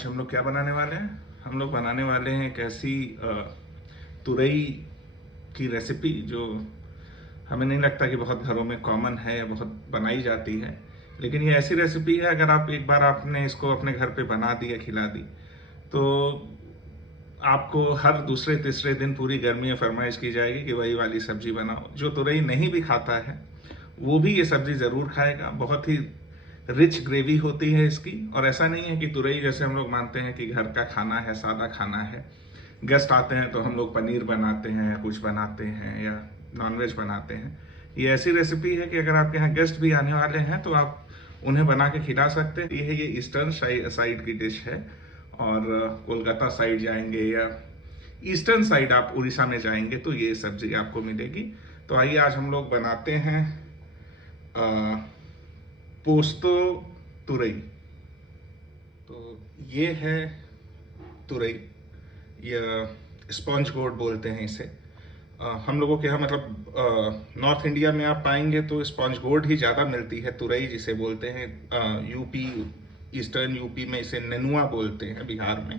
आज हम लोग क्या बनाने वाले हैं? हम लोग बनाने वाले हैं एक ऐसी तुरई की रेसिपी जो हमें नहीं लगता कि बहुत घरों में कॉमन है या बहुत बनाई जाती है। लेकिन ये ऐसी रेसिपी है, अगर आप एक बार आपने इसको अपने घर पे बना दी या खिला दी तो आपको हर दूसरे तीसरे दिन पूरी गर्मी में फरमाइश की जाएगी कि वही वाली सब्जी बनाओ। जो तुरई नहीं भी खाता है वो भी ये सब्जी ज़रूर खाएगा। बहुत ही रिच ग्रेवी होती है इसकी। और ऐसा नहीं है कि तुरई जैसे हम लोग मानते हैं कि घर का खाना है, सादा खाना है, गेस्ट आते हैं तो हम लोग पनीर बनाते हैं या कुछ बनाते हैं या नॉनवेज बनाते हैं। ये ऐसी रेसिपी है कि अगर आपके यहाँ गेस्ट भी आने वाले हैं तो आप उन्हें बना के खिला सकते हैं। ये ईस्टर्न साइड की डिश है। और कोलकाता साइड जाएंगे या ईस्टर्न साइड आप उड़ीसा में जाएंगे तो ये सब्जी आपको मिलेगी। तो आइए आज हम लोग बनाते हैं पोस्तो तुरई। तो ये है तुरई, या स्पॉन्ज गोट बोलते हैं इसे। हम लोगों के यहाँ मतलब नॉर्थ इंडिया में आप पाएंगे तो स्पॉन्ज गोट ही ज़्यादा मिलती है। तुरई जिसे बोलते हैं यूपी, ईस्टर्न यूपी में इसे नेनुआ बोलते हैं, बिहार में।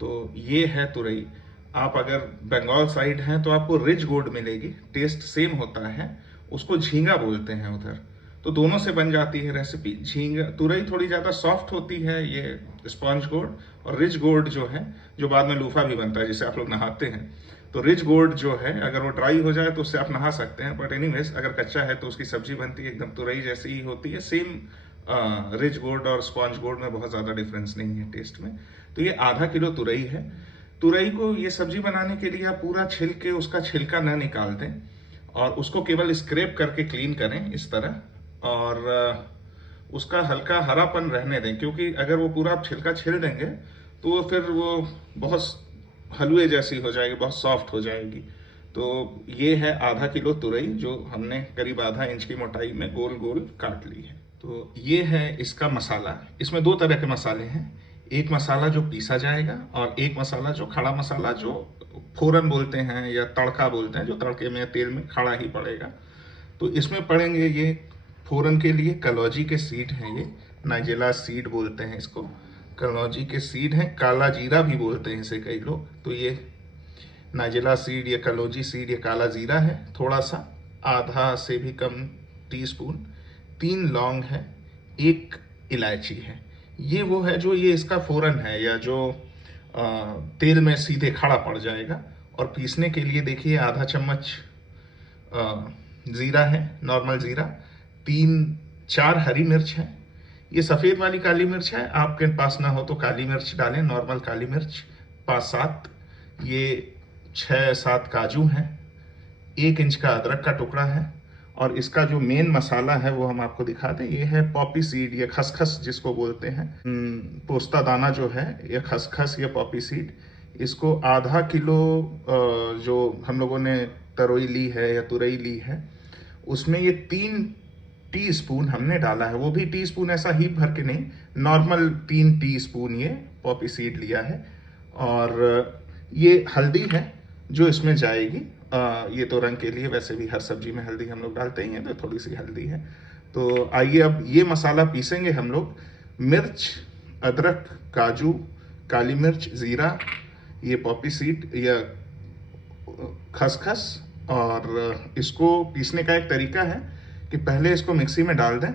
तो ये है तुरई। आप अगर बंगाल साइड हैं तो आपको रिच गोट मिलेगी, टेस्ट सेम होता है, उसको झींगा बोलते हैं उधर। तो दोनों से बन जाती है रेसिपी। झींगा तुरई थोड़ी ज़्यादा सॉफ्ट होती है, ये स्पॉन्ज गोट। और रिच गोट जो है, जो बाद में लूफा भी बनता है जिसे आप लोग नहाते हैं, तो रिच गोट जो है अगर वो ड्राई हो जाए तो उससे आप नहा सकते हैं। बट एनीवेज अगर कच्चा है तो उसकी सब्जी बनती है एकदम तुरई जैसी ही होती है। सेम रिच गोट और स्पॉन्ज गोट में बहुत ज़्यादा डिफरेंस नहीं है टेस्ट में। तो ये आधा किलो तुरई है। तुरई को ये सब्जी बनाने के लिए आप पूरा छिल के उसका छिलका न निकाल दें और उसको केवल स्क्रैप करके क्लीन करें इस तरह। और उसका हल्का हरापन रहने दें, क्योंकि अगर वो पूरा आप छिलका छिल देंगे तो फिर वो बहुत हलवे जैसी हो जाएगी, बहुत सॉफ्ट हो जाएगी। तो ये है आधा किलो तुरई जो हमने करीब आधा इंच की मोटाई में गोल गोल काट ली है। तो ये है इसका मसाला। इसमें दो तरह के मसाले हैं। एक मसाला जो पीसा जाएगा और एक मसाला जो खड़ा मसाला, जो फोरन बोलते हैं या तड़का बोलते हैं, जो तड़के में तेल में खड़ा ही पड़ेगा। तो इसमें पड़ेंगे ये फोरन के लिए कलौजी के सीड हैं, ये नाइजेला सीड बोलते हैं इसको, कलौजी के सीड हैं, काला जीरा भी बोलते हैं इसे कई लोग। तो ये नाइजेला सीड या कलौजी सीड या काला जीरा है थोड़ा सा, आधा से भी कम टीस्पून। 3 लौंग है, 1 इलायची है। ये वो है जो ये इसका फोरन है, या जो तेल में सीधे खड़ा पड़ जाएगा। और पीसने के लिए देखिए आधा चम्मच ज़ीरा है, नॉर्मल ज़ीरा। 3-4 हरी मिर्च है। ये सफ़ेद वाली काली मिर्च है, आपके पास ना हो तो काली मिर्च डालें, नॉर्मल काली मिर्च 5-7। ये 6-7 काजू हैं। 1 इंच का अदरक का टुकड़ा है। और इसका जो मेन मसाला है वो हम आपको दिखा दें। ये है पॉपी सीड या खसखस जिसको बोलते हैं। पोस्ता दाना जो है, या खसखस या पॉपी सीड, इसको आधा किलो जो हम लोगों ने तरोई ली है या तुरई ली है, उसमें ये 3 टीस्पून हमने डाला है। वो भी टीस्पून ऐसा हीप भर के नहीं, नॉर्मल 3 टीस्पून ये पॉपी सीड लिया है। और ये हल्दी है जो इसमें जाएगी। ये तो रंग के लिए, वैसे भी हर सब्जी में हल्दी हम लोग डालते ही हैं, तो थोड़ी सी हल्दी है। तो आइए अब ये मसाला पीसेंगे हम लोग। मिर्च, अदरक, काजू, काली मिर्च, ज़ीरा, ये पॉपी सीड या खसखस। और इसको पीसने का एक तरीका है कि पहले इसको मिक्सी में डाल दें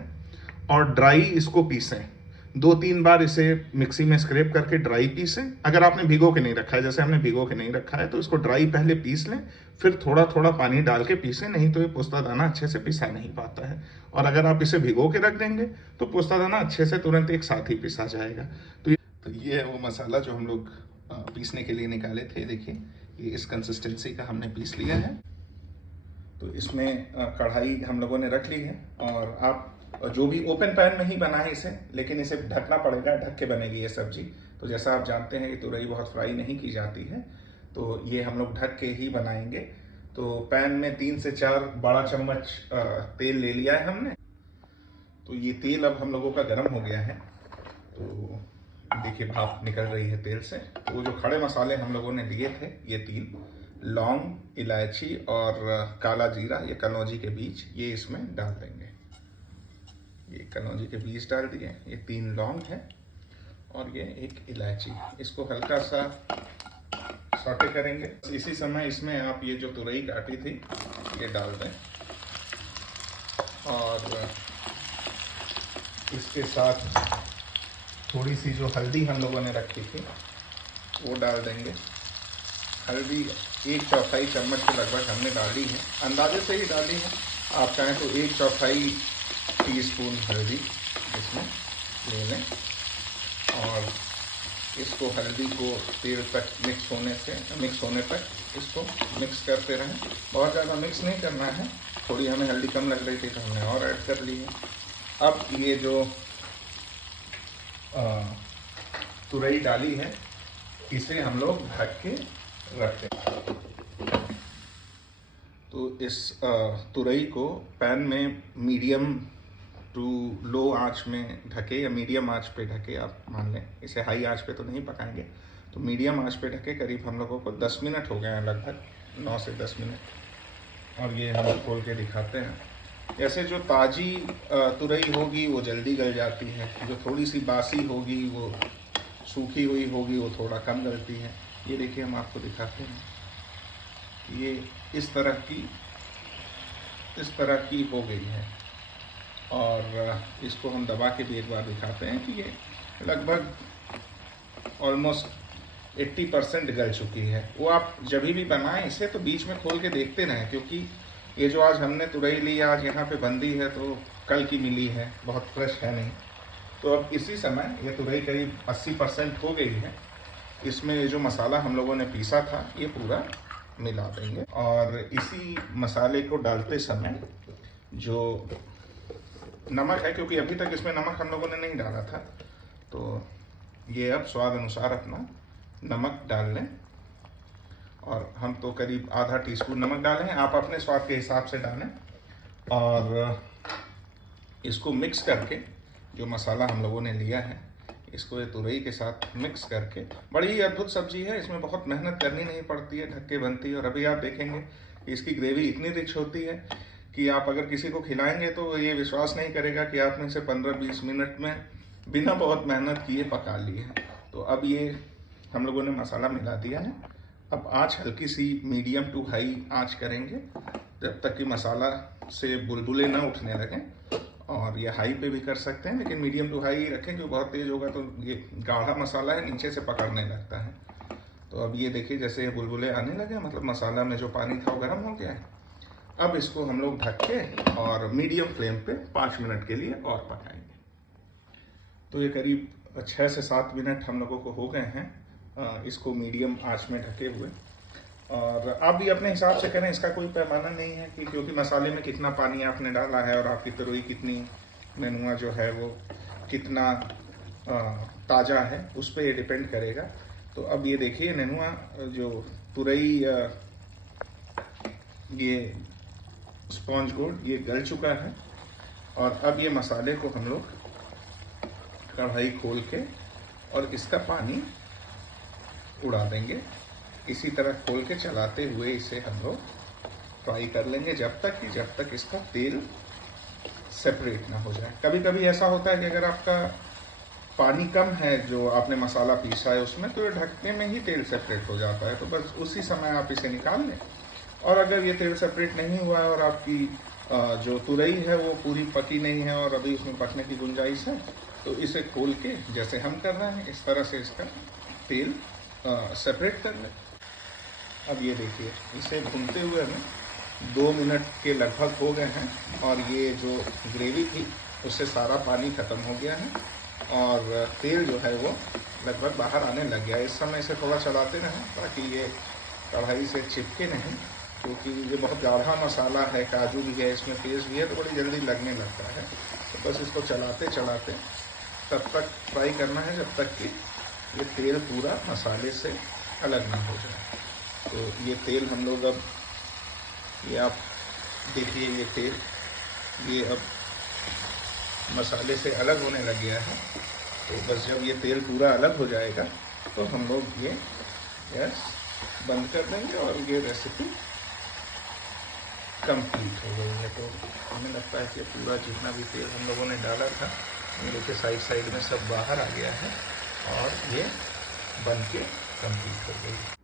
और ड्राई इसको पीसें। 2-3 बार इसे मिक्सी में स्क्रैप करके ड्राई पीसें। अगर आपने भिगो के नहीं रखा है, जैसे हमने भिगो के नहीं रखा है, तो इसको ड्राई पहले पीस लें, फिर थोड़ा थोड़ा पानी डाल के पीसें, नहीं तो ये पोस्ता दाना अच्छे से पिसा नहीं पाता है। और अगर आप इसे भिगो के रख देंगे तो पोस्ता दाना अच्छे से तुरंत एक साथ ही पिसा जाएगा। तो ये है वो मसाला जो हम लोग पीसने के लिए निकाले थे। देखिए ये इस कंसिस्टेंसी का हमने पीस लिया है। तो इसमें कढ़ाई हम लोगों ने रख ली है। और आप जो भी ओपन पैन में ही बनाएं इसे, लेकिन इसे ढकना पड़ेगा, ढक के बनेगी ये सब्जी। तो जैसा आप जानते हैं कि तुरई बहुत फ्राई नहीं की जाती है, तो ये हम लोग ढक के ही बनाएंगे। तो पैन में 3 से 4 बड़ा चम्मच तेल ले लिया है हमने। तो ये तेल अब हम लोगों का गर्म हो गया है। तो देखिए भाप निकल रही है तेल से। तो वो जो खड़े मसाले हम लोगों ने लिए थे, ये 3 लौंग, इलायची और काला जीरा या कलौजी के बीज, ये इसमें डाल देंगे। ये कलौजी के बीज डाल दिए। ये 3 लौंग है और ये एक इलायची, इसको हल्का सा सॉटे करेंगे। इसी समय इसमें आप ये जो तुरई काटी थी ये डाल दें और इसके साथ थोड़ी सी जो हल्दी हम लोगों ने रखी थी वो डाल देंगे। हल्दी 1/4 चम्मच के लगभग हमने डाली है, अंदाजे से ही डाली है। आप चाहें तो 1/4 टीस्पून हल्दी इसमें ले लें और इसको हल्दी को तेल तक मिक्स होने तक इसको मिक्स करते रहें। बहुत ज़्यादा मिक्स नहीं करना है, थोड़ी हमें हल्दी कम लग रही थी तो हमने और ऐड कर ली है। अब ये जो तुरई डाली है इसे हम लोग ढक के रखते हैं। तो इस तुरई को पैन में मीडियम टू लो आंच में ढके या मीडियम आंच पे ढके, आप मान लें। इसे हाई आंच पे तो नहीं पकाएंगे, तो मीडियम आंच पे ढके। करीब हम लोगों को 10 मिनट हो गए हैं, लगभग 9 से 10 मिनट। और ये हम खोल के दिखाते हैं। ऐसे जो ताज़ी तुरई होगी वो जल्दी गल जाती है, जो थोड़ी सी बासी होगी, वो सूखी हुई होगी, वो थोड़ा कम गलती है। ये देखिए हम आपको दिखाते हैं, ये इस तरह की हो गई है। और इसको हम दबा के भी एक बार दिखाते हैं कि ये लगभग ऑलमोस्ट 80% गल चुकी है। वो आप जब भी बनाएं इसे तो बीच में खोल के देखते रहें, क्योंकि ये जो आज हमने तुरई ली आज यहाँ पे बंदी है तो कल की मिली है, बहुत फ्रेश है नहीं। तो अब इसी समय ये तुरई करीब 80% हो गई है। इसमें ये जो मसाला हम लोगों ने पीसा था ये पूरा मिला देंगे। और इसी मसाले को डालते समय जो नमक है, क्योंकि अभी तक इसमें नमक हम लोगों ने नहीं डाला था, तो ये अब स्वाद अनुसार अपना नमक डाल लें। और हम तो करीब आधा टीस्पून नमक डाले हैं, आप अपने स्वाद के हिसाब से डालें। और इसको मिक्स करके जो मसाला हम लोगों ने लिया है इसको ये तुरई के साथ मिक्स करके, बड़ी ही अद्भुत सब्जी है, इसमें बहुत मेहनत करनी नहीं पड़ती है, ढक के बनती है। और अभी आप देखेंगे इसकी ग्रेवी इतनी रिच होती है कि आप अगर किसी को खिलाएंगे तो ये विश्वास नहीं करेगा कि आपने इसे 15-20 मिनट में बिना बहुत मेहनत किए पका ली है। तो अब ये हम लोगों ने मसाला मिला दिया है। अब आँच हल्की सी मीडियम टू हाई आँच करेंगे जब तक कि मसाला से बुलबुले ना उठने लगें। और ये हाई पे भी कर सकते हैं, लेकिन मीडियम टू हाई रखें, क्योंकि बहुत तेज़ होगा तो ये गाढ़ा मसाला है, नीचे से पकड़ने लगता है। तो अब ये देखिए जैसे ये बुलबुले आने लगे, मतलब मसाला में जो पानी था वो गर्म हो गया है। अब इसको हम लोग ढक के और मीडियम फ्लेम पे 5 मिनट के लिए और पकाएंगे। तो ये करीब 6 से 7 मिनट हम लोगों को हो गए हैं इसको मीडियम आंच में ढके हुए। और आप भी अपने हिसाब से करें, इसका कोई पैमाना नहीं है कि क्योंकि मसाले में कितना पानी आपने डाला है और आपकी तुरई कितनी नेनुआ जो है वो कितना ताज़ा है उस पर ये डिपेंड करेगा। तो अब ये देखिए नेनुआ जो तुरई ये स्पॉन्ज गोल्ड ये गल चुका है। और अब ये मसाले को हम लोग कढ़ाई खोल के और इसका पानी उड़ा देंगे। इसी तरह खोल के चलाते हुए इसे हम लोग फ्राई कर लेंगे जब तक इसका तेल सेपरेट ना हो जाए। कभी कभी ऐसा होता है कि अगर आपका पानी कम है जो आपने मसाला पीसा है उसमें, तो ये ढकने में ही तेल सेपरेट हो जाता है, तो बस उसी समय आप इसे निकाल लें। और अगर ये तेल सेपरेट नहीं हुआ है और आपकी जो तुरई है वो पूरी पकी नहीं है और अभी उसमें पकने की गुंजाइश है, तो इसे खोल के जैसे हम कर रहे हैं इस तरह से इसका तेल सेपरेट कर लें। अब ये देखिए इसे भूनते हुए हमें 2 मिनट के लगभग हो गए हैं और ये जो ग्रेवी थी उससे सारा पानी ख़त्म हो गया है और तेल जो है वो लगभग बाहर आने लग गया है। इस समय इसे थोड़ा चलाते रहें ताकि ये कढ़ाई से चिपके नहीं, क्योंकि ये बहुत गाढ़ा मसाला है, काजू भी है इसमें, पेस्ट भी है, तो बड़ी जल्दी लगने लगता है। तो बस इसको चलाते चलाते तब तक फ्राई करना है जब तक कि ये तेल पूरा मसाले से अलग ना हो जाए। तो ये तेल हम लोग अब ये आप देखिए ये तेल ये अब मसाले से अलग होने लग गया है। तो बस जब ये तेल पूरा अलग हो जाएगा तो हम लोग ये गैस बंद कर देंगे और ये रेसिपी कंप्लीट हो गई है। तो हमें लगता है कि पूरा जितना भी तेल हम लोगों ने डाला था ये देखिए साइड में सब बाहर आ गया है और ये बन के कंप्लीट हो गई।